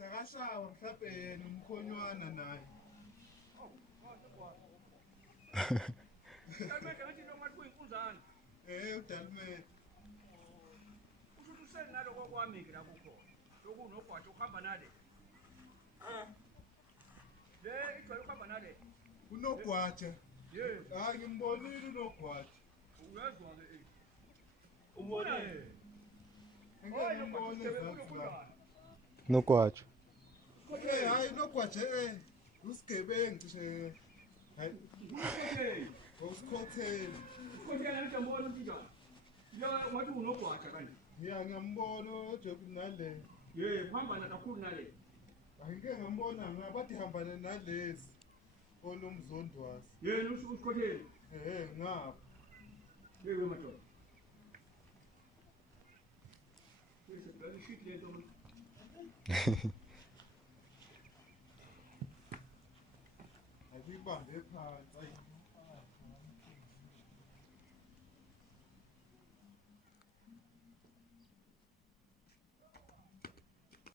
Sakashawa mhlawumbe nomkhonywana naye. Dalmeke ngathi noma kuyinkunzana. Udalmeke. Usho usenalo kokwami ke la kukhona. Lokunogwaja ukuhamba nale. Le ijwayele ukuhamba nale. Unogwaja. Yebo. Hayi ngimbonile unogwaja. Uyazwa ke Ubone. Ngeke ngimbone ezansi. Nogwaja. Hayi unogwaja usigebengu cishe. Hayi. Usikhotheli. Usikhothela ngiyambona umntwana. Ya wathi unogwaja kanti. Ya ngiyambona ojobu nale. Yebo, hamba na kakhulu nale. Angike ngambona ngabathi hambana nalezi. Onomzondwazi. Yena usikhothela. Ngapha. Yebo madoda. Bese bese shit lento manje. Akuyibambe phansi.